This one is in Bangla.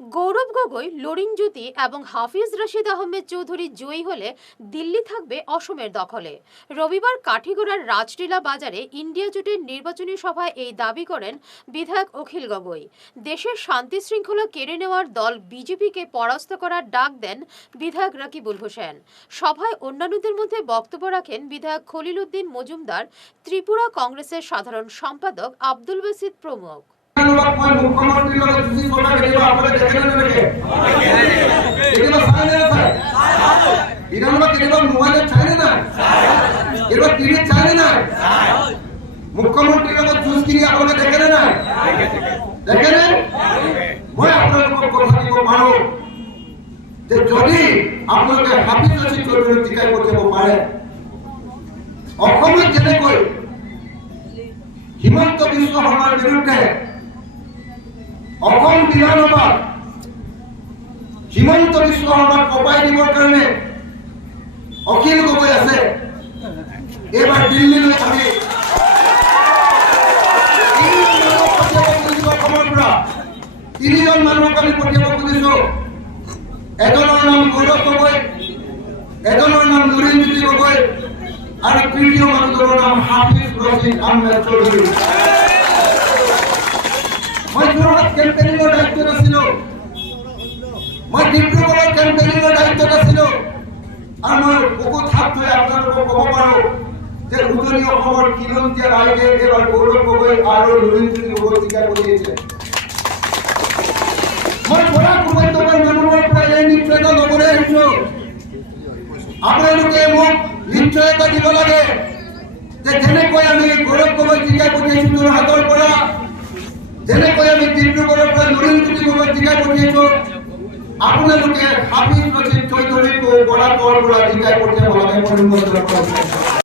গৌরব গগৈ, লরিন জ্যোতি এবং হাফিজ রশিদ আহমেদ চৌধুরী জয়ী হলে দিল্লি থাকবে অসমের দখলে। রবিবার কাঠিগড়ার রাজটিলা বাজারে ইন্ডিয়া জোটের নির্বাচনী সভায় এই দাবি করেন বিধায়ক অখিল গগৈ। দেশের শান্তি শৃঙ্খলা কেড়ে নেওয়ার দল বিজেপিকে পরাস্ত করার ডাক দেন বিধায়ক রাকিবুল হোসেন। সভায় অন্যান্যদের মধ্যে বক্তব্য রাখেন বিধায়ক খলিল উদ্দিন মজুমদার, ত্রিপুরা কংগ্রেসের সাধারণ সম্পাদক আব্দুল বাসিদ প্রমুখ। পাৰোঁ যে যদি আপোনালোকে হাফিজ ৰচিদ চৌধুৰীক জিকাই পঠিয়াব পাৰে যেনেকৈ হিমন্ত বিশ্ব শৰ্মাৰ বিৰুদ্ধে অসম বিধানসভাত হিমন্ত বিশ্ব শৰ্মাক কপাই দিবৰ কাৰণে অখিল গগৈ আছে। এইবাৰ দিল্লীলৈ আমি তিনিজন মানুহক আমি পঠিয়াব খুজিছো। এজনৰ নাম গৌৰৱ গগৈ, এজনৰ নাম নৰেন্দ্ৰজ্যোতি গগৈ, আৰু তৃতীয় মানুহজনৰ নাম হাফিজ ৰচিদ আহমেদ চৌধুৰী। মই আছিলো মই গৌৰৱ গগৈ আৰু নৰেন্দ্ৰজ্যোতি গগৈ এই নিশ্চয়তা দিব লাগে। যে যেনেকৈ আমি গৌৰৱ গগৈ জিকাই পঠিয়াইছো যোৰহাটৰ পৰা যেনেকৈ আমি ডিব্ৰুগড়ৰ পৰা নৰেন্দ্ৰজ্যোতি গগৈ জিকাই পঠিয়াইছো আপোনালোকে হাফিজ রশিদ চৌধুরীকে বলা পৰা বলা পঠিয়াব লাগে মই অনুৰোধ কৰিছো